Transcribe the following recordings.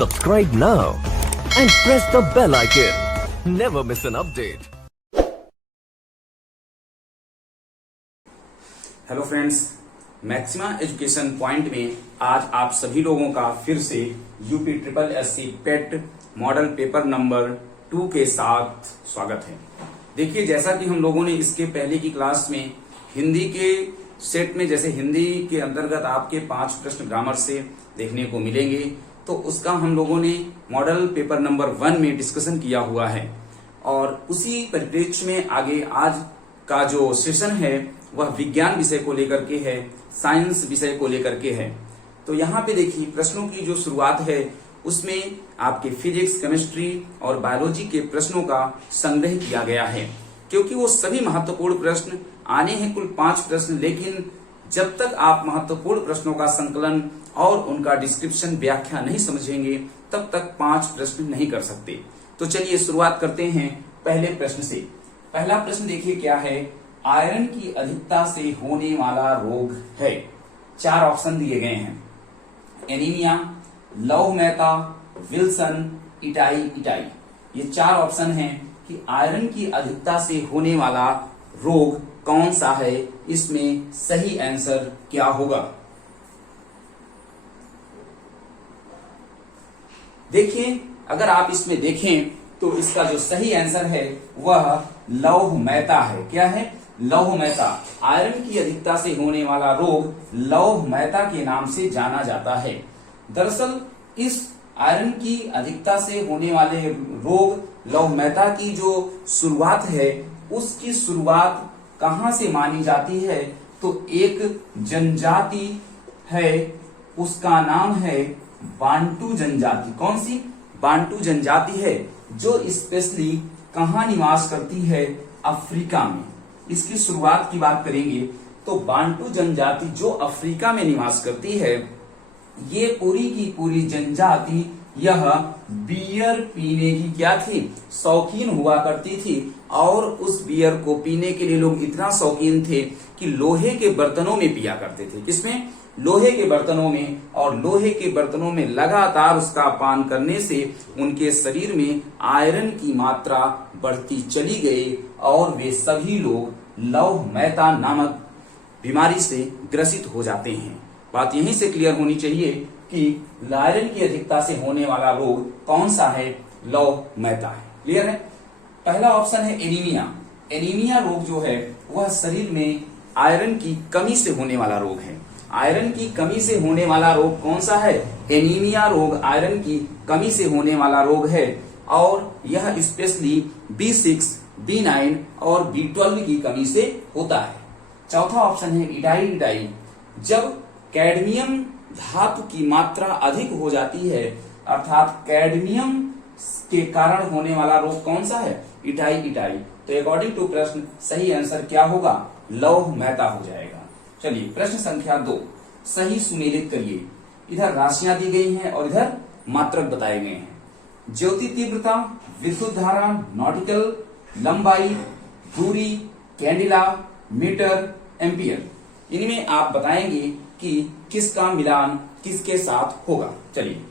Subscribe now and press the bell icon. Never miss an update. Hello friends, maxima education point में आज आप सभी लोगों का फिर से यूपी ट्रिपल एससी पेट मॉडल पेपर नंबर 2 के साथ स्वागत है। देखिए, जैसा कि हम लोगों ने इसके पहले की क्लास में हिंदी के सेट में, जैसे हिंदी के अंतर्गत आपके 5 प्रश्न ग्रामर से देखने को मिलेंगे, तो उसका हम लोगों ने मॉडल पेपर नंबर 1 में डिस्कशन किया हुआ है। और उसी परिप्रेक्ष्य में आगे आज का जो सेशन है वह विज्ञान विषय को लेकर के है, साइंस विषय को लेकर के है। तो यहाँ पे देखिए, प्रश्नों की जो शुरुआत है उसमें आपके फिजिक्स, केमिस्ट्री और बायोलॉजी के प्रश्नों का संग्रह किया गया है, क्योंकि वो सभी महत्वपूर्ण प्रश्न आने हैं। कुल 5 प्रश्न, लेकिन जब तक आप महत्वपूर्ण प्रश्नों का संकलन और उनका डिस्क्रिप्शन, व्याख्या नहीं समझेंगे, तब तक 5 प्रश्न नहीं कर सकते। तो चलिए शुरुआत करते हैं पहले प्रश्न से। पहला प्रश्न देखिए क्या है। आयरन की अधिकता से होने वाला रोग है। 4 ऑप्शन दिए गए हैं, एनीमिया, लौह मेहता, विल्सन, इटाई इटाई। ये 4 ऑप्शन हैं कि आयरन की अधिकता से होने वाला रोग कौन सा है, इसमें सही आंसर क्या होगा। देखिए, अगर आप इसमें देखें तो इसका जो सही आंसर है वह लौह मेहता है। क्या है? लौह मेहता। आयरन की अधिकता से होने वाला रोग लौह मेहता के नाम से जाना जाता है। दरअसल इस आयरन की अधिकता से होने वाले रोग लौह मेहता की जो शुरुआत है, उसकी शुरुआत कहां से मानी जाती है? तो एक जनजाति है, उसका नाम है बांटू जनजाति। कौन सी? बांटू जनजाति है, जो स्पेशली कहां निवास करती है? अफ्रीका में। इसकी शुरुआत की बात करेंगे तो बांटू जनजाति जो अफ्रीका में निवास करती है, ये पूरी की पूरी जनजाति यह बियर पीने की क्या थी? शौकीन हुआ करती थी। और उस बियर को पीने के लिए लोग इतना शौकीन थे कि लोहे के बर्तनों में पिया करते थे। किसमें? लोहे के बर्तनों में। और लोहे के बर्तनों में लगातार उसका पान करने से उनके शरीर में आयरन की मात्रा बढ़ती चली गई और वे सभी लोग लौह मेहता नामक बीमारी से ग्रसित हो जाते हैं। बात यहीं से क्लियर होनी चाहिए कि आयरन की अधिकता से होने वाला रोग कौन सा है? लौह मेहता है। क्लियर है? पहला ऑप्शन है एनीमिया। एनीमिया रोग जो है वह शरीर में आयरन की कमी से होने वाला रोग है। आयरन की कमी से होने वाला रोग कौन सा है? एनीमिया रोग आयरन की कमी से होने वाला रोग है। और यह स्पेशली B6, B9 और B12 की कमी से होता है। चौथा ऑप्शन है इटाई इटाई। जब कैडमियम धातु की मात्रा अधिक हो जाती है, अर्थात कैडमियम के कारण होने वाला रोग कौन सा है? Itai itai. तो अकॉर्डिंग टू प्रश्न सही आंसर क्या होगा? लौह मेहता हो जाएगा। चलिए प्रश्न संख्या 2, सही सुमेलित करिए। इधर राशियां दी गई हैं और इधर मात्रक बताए गए हैं। ज्योति तीव्रता, विद्युत धारा, नॉटिकल लंबाई, दूरी, कैंडिला, मीटर, एम्पियर। इनमें आप बताएंगे कि किसका मिलान किसके साथ होगा। चलिए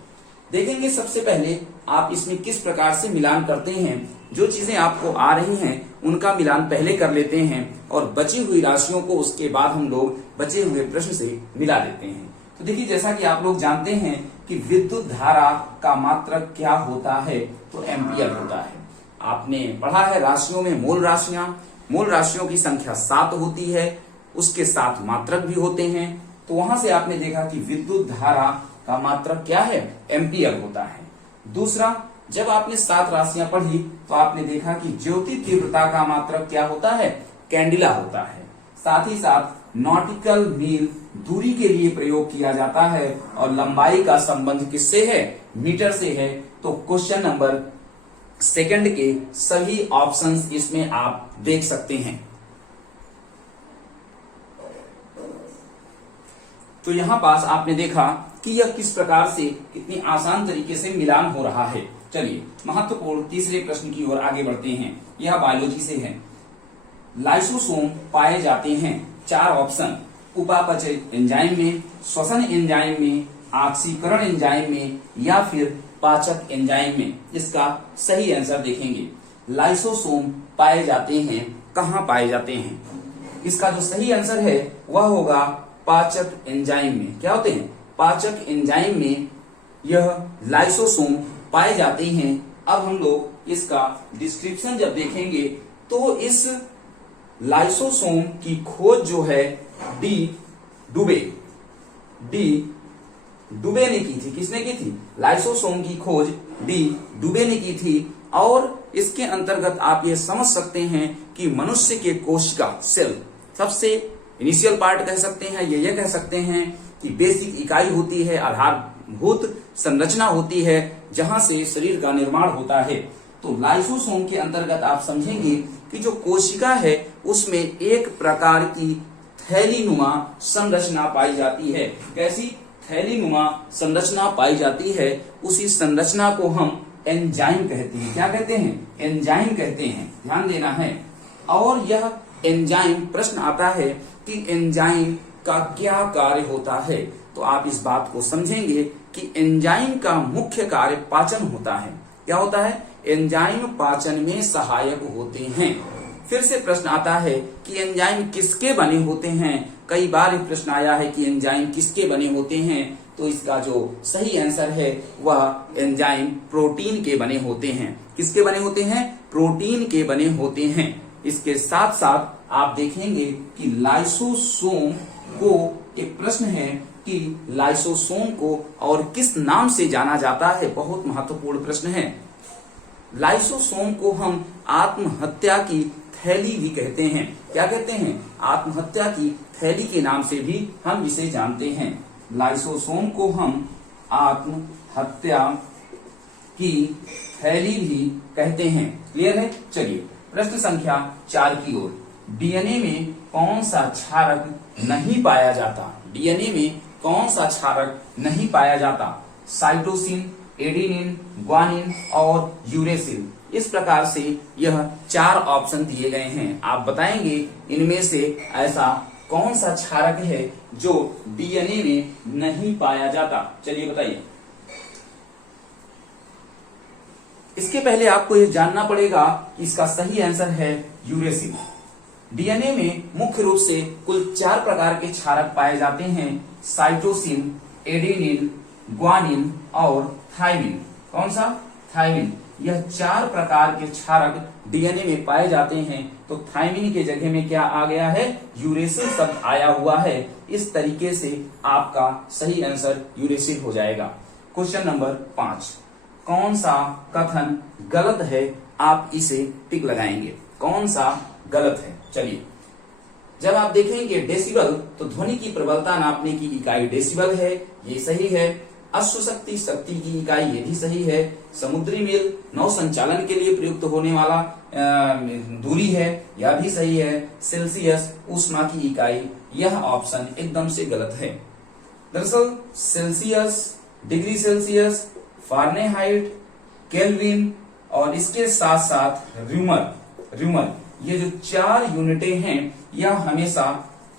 देखेंगे। सबसे पहले आप इसमें किस प्रकार से मिलान करते हैं। जो चीजें आपको आ रही हैं उनका मिलान पहले कर लेते हैं और बची हुई राशियों को उसके बाद हम लोग बचे हुए प्रश्न से मिला देते हैं। तो देखिए, जैसा कि आप लोग जानते हैं कि विद्युत धारा का मात्रक क्या होता है? तो एम्पियर होता है। आपने पढ़ा है राशियों में मोल राशियां। मोल राशियों की संख्या 7 होती है, उसके साथ मात्रक भी होते हैं। तो वहां से आपने देखा कि विद्युत धारा का मात्रक क्या है? एम्पियर होता है। दूसरा, जब आपने 7 राशियां पढ़ी तो आपने देखा कि ज्योति तीव्रता का मात्रक क्या होता है? कैंडिला होता है। साथ ही साथ नॉटिकल मील दूरी के लिए प्रयोग किया जाता है और लंबाई का संबंध किससे है? मीटर से है। तो क्वेश्चन नंबर 2 के सभी ऑप्शंस इसमें आप देख सकते हैं। तो यहां पास आपने देखा कि यह किस प्रकार से, कितनी आसान तरीके से मिलान हो रहा है। चलिए महत्वपूर्ण तीसरे प्रश्न की ओर आगे बढ़ते हैं। यह बायोलॉजी से है। लाइसोसोम पाए जाते हैं। 4 ऑप्शन, उपापचय एंजाइम में, श्वसन एंजाइम में, ऑक्सीकरण एंजाइम में या फिर पाचक एंजाइम में? इसका सही आंसर देखेंगे। लाइसोसोम पाए जाते हैं, कहां पाए जाते हैं? इसका जो सही आंसर है वह होगा पाचक एंजाइम में। क्या होते हैं? पाचक एंजाइम में यह लाइसोसोम पाए जाते हैं। अब हम लोग इसका डिस्क्रिप्शन जब देखेंगे तो इस लाइसोसोम की खोज जो है डी डुबे ने की थी। किसने की थी? लाइसोसोम की खोज डी डुबे ने की थी। और इसके अंतर्गत आप ये समझ सकते हैं कि मनुष्य के कोशिका सेल सबसे इनिशियल पार्ट कह सकते हैं, ये कह सकते हैं कि बेसिक इकाई होती है, आधारभूत संरचना होती है जहां से शरीर का निर्माण होता है। तो लाइसोसोम के अंतर्गत आप समझेंगे कि जो कोशिका है उसमें एक प्रकार की थैलीनुमा संरचना पाई जाती है। कैसी? थैलीनुमा संरचना पाई जाती है। उसी संरचना को हम एंजाइम कहते हैं। क्या कहते हैं? एंजाइम कहते हैं। ध्यान देना है। और यह एंजाइम, प्रश्न आता है कि एंजाइम का क्या कार्य होता है? तो आप इस बात को समझेंगे कि एंजाइम का मुख्य कार्य पाचन होता है। क्या होता है? एंजाइम पाचन में सहायक होते हैं। फिर से प्रश्न आता है कि एंजाइम किसके बने होते हैं? कई बार ये प्रश्न आया है कि एंजाइम किसके बने होते हैं। तो इसका जो सही आंसर है वह एंजाइम प्रोटीन के बने होते हैं। किसके बने होते हैं? प्रोटीन के बने होते हैं। इसके साथ साथ आप देखेंगे कि लाइसोसोम को, एक प्रश्न है कि लाइसोसोम को और किस नाम से जाना जाता है? बहुत महत्वपूर्ण प्रश्न है। लाइसोसोम को हम आत्महत्या की थैली भी कहते हैं। क्या कहते हैं? आत्महत्या की थैली के नाम से भी हम इसे जानते हैं। लाइसोसोम को हम आत्महत्या की थैली भी कहते हैं। क्लियर है? चलिए प्रश्न संख्या 4 की ओर। डीएनए में कौन सा क्षारक नहीं पाया जाता? डीएनए में कौन सा क्षारक नहीं पाया जाता? साइटोसिन, एडेनिन, ग्वानिन और यूरेसिल। इस प्रकार से यह 4 ऑप्शन दिए गए हैं। आप बताएंगे इनमें से ऐसा कौन सा क्षारक है जो डीएनए में नहीं पाया जाता? चलिए बताइए। इसके पहले आपको यह जानना पड़ेगा कि इसका सही आंसर है यूरेसिल। डीएनए में मुख्य रूप से कुल 4 प्रकार के क्षारक पाए जाते हैं। साइटोसिन, एडेनिन, ग्वानिन और थायमिन। कौन सा? थायमिन। यह 4 प्रकार के क्षारक डीएनए में पाए जाते हैं। तो थायमिन के जगह में क्या आ गया है? यूरेसिल शब्द आया हुआ है। इस तरीके से आपका सही आंसर यूरेसिल हो जाएगा। Question number 5। कौन सा कथन गलत है? आप इसे टिक लगाएंगे। कौन सा गलत है? चलिए, जब आप देखेंगे डेसिबल तो ध्वनि की प्रबलता नापने की इकाई डेसिबल है, ये सही है। अश्वशक्ति शक्ति की इकाई, ये भी सही है। समुद्री मील नौ संचालन के लिए प्रयुक्त होने वाला दूरी है, यह भी सही है। सेल्सियस ऊष्मा की इकाई, यह ऑप्शन एकदम से गलत है। दरअसल Celsius, degree Celsius, Fahrenheit, kelvin और इसके साथ साथ र्यूमर, ये जो 4 यूनिटें हैं यह हमेशा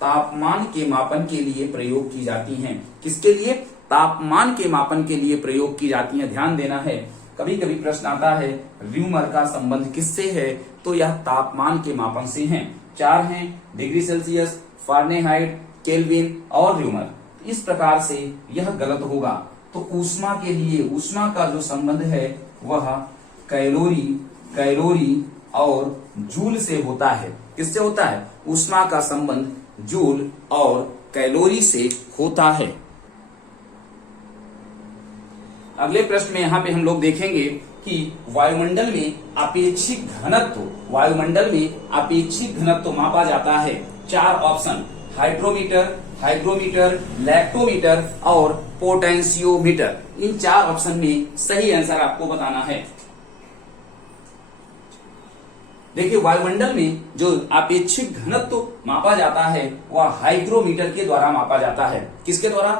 तापमान के मापन के लिए प्रयोग की जाती हैं। किसके लिए? तापमान के मापन के लिए प्रयोग की जाती हैं। ध्यान देना है। कभी कभी प्रश्न आता है र्यूमर का संबंध किससे है? तो यह तापमान के मापन से हैं। 4 हैं, डिग्री सेल्सियस, फारेनहाइट, केल्विन और र्यूमर। इस प्रकार से यह गलत होगा। तो ऊष्मा के लिए, ऊष्मा का जो संबंध है वह कैलोरी और जूल से होता है। किससे होता है? ऊष्मा का संबंध जूल और कैलोरी से होता है। अगले प्रश्न में यहाँ पे हम लोग देखेंगे कि वायुमंडल में अपेक्षिक घनत्व मापा जाता है। 4 ऑप्शन, हाइग्रोमीटर, लैक्टोमीटर और पोटेंशियोमीटर। इन 4 ऑप्शन में सही आंसर आपको बताना है। देखिए, वायुमंडल में जो अपेक्षिक घनत्व मापा जाता है वह हाइग्रोमीटर के द्वारा मापा जाता है। किसके द्वारा?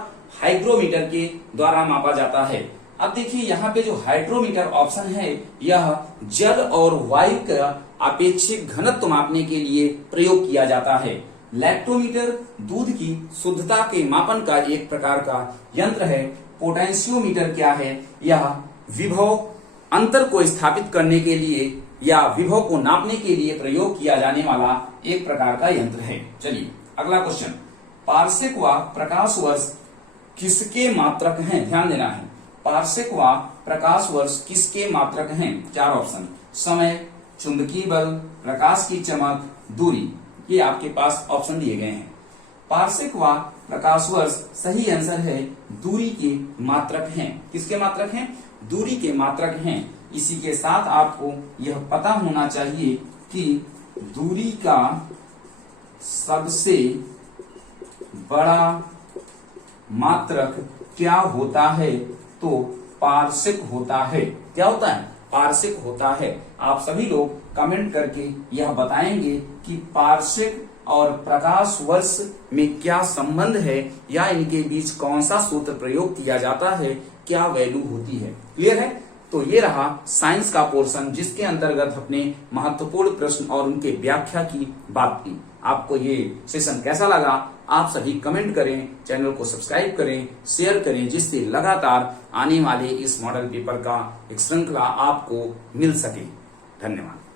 हाइग्रोमीटर के द्वारा मापा जाता है। अब देखिए यहाँ पे जो हाइड्रोमीटर ऑप्शन है यह जल और वायु का अपेक्षिक घनत्व मापने के लिए प्रयोग किया जाता है। लैक्टोमीटर दूध की शुद्धता के मापन का एक प्रकार का यंत्र है। पोटेंशियोमीटर क्या है? यह विभव अंतर को स्थापित करने के लिए या विभव को नापने के लिए प्रयोग किया जाने वाला एक प्रकार का यंत्र है। चलिए अगला क्वेश्चन, पार्सेक व प्रकाश वर्ष किसके मात्रक हैं? ध्यान देना है, पार्सेक व प्रकाश वर्ष किसके मात्रक हैं? 4 ऑप्शन, समय, चुंबकीय बल, प्रकाश की चमक, दूरी। ये आपके पास ऑप्शन दिए गए हैं। पार्सेक व प्रकाश वर्ष सही आंसर है, दूरी के मात्रक हैं। किसके मात्रक हैं? दूरी के मात्रक हैं। इसी के साथ आपको यह पता होना चाहिए कि दूरी का सबसे बड़ा मात्रक क्या होता है? तो पार्सेक होता है। क्या होता है? पार्सेक होता है। आप सभी लोग कमेंट करके यह बताएंगे कि पार्सेक और प्रकाश वर्ष में क्या संबंध है या इनके बीच कौन सा सूत्र प्रयोग किया जाता है, क्या वैल्यू होती है। क्लियर है? तो ये रहा साइंस का पोर्शन, जिसके अंतर्गत अपने महत्वपूर्ण प्रश्न और उनके व्याख्या की बात की। आपको ये सेशन कैसा लगा? आप सभी कमेंट करें, चैनल को सब्सक्राइब करें, शेयर करें, जिससे लगातार आने वाले इस मॉडल पेपर का एक श्रृंखला आपको मिल सके। धन्यवाद।